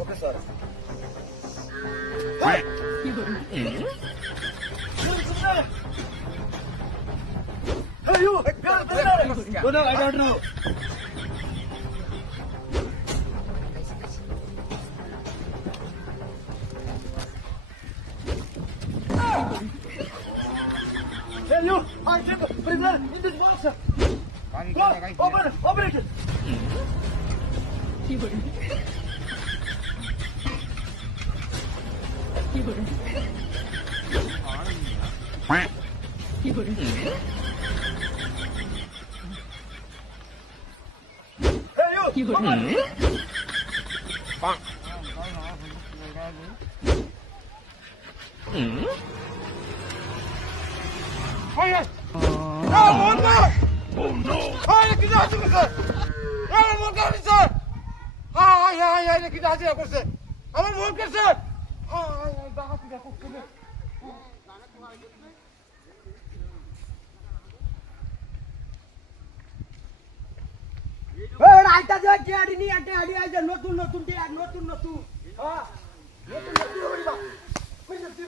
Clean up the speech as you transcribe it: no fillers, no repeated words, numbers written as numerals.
Okay sir. Hey you, no, no, I don't know. Hey you, I take a prisoner in this box. Go, open it. Hey you, open. Hayır. Ya Morgan! Oh no! Hayır, কি আছে sir? আমার Morgan sir! হায় কি আছে করছে? আমার Morgan sir! হায় ডাকাতি করছে। এই আইতা যে টিআডি নি টিআডি আইছে নতুন নতুন টিআডি নতুন হ্যাঁ নতুন হইবা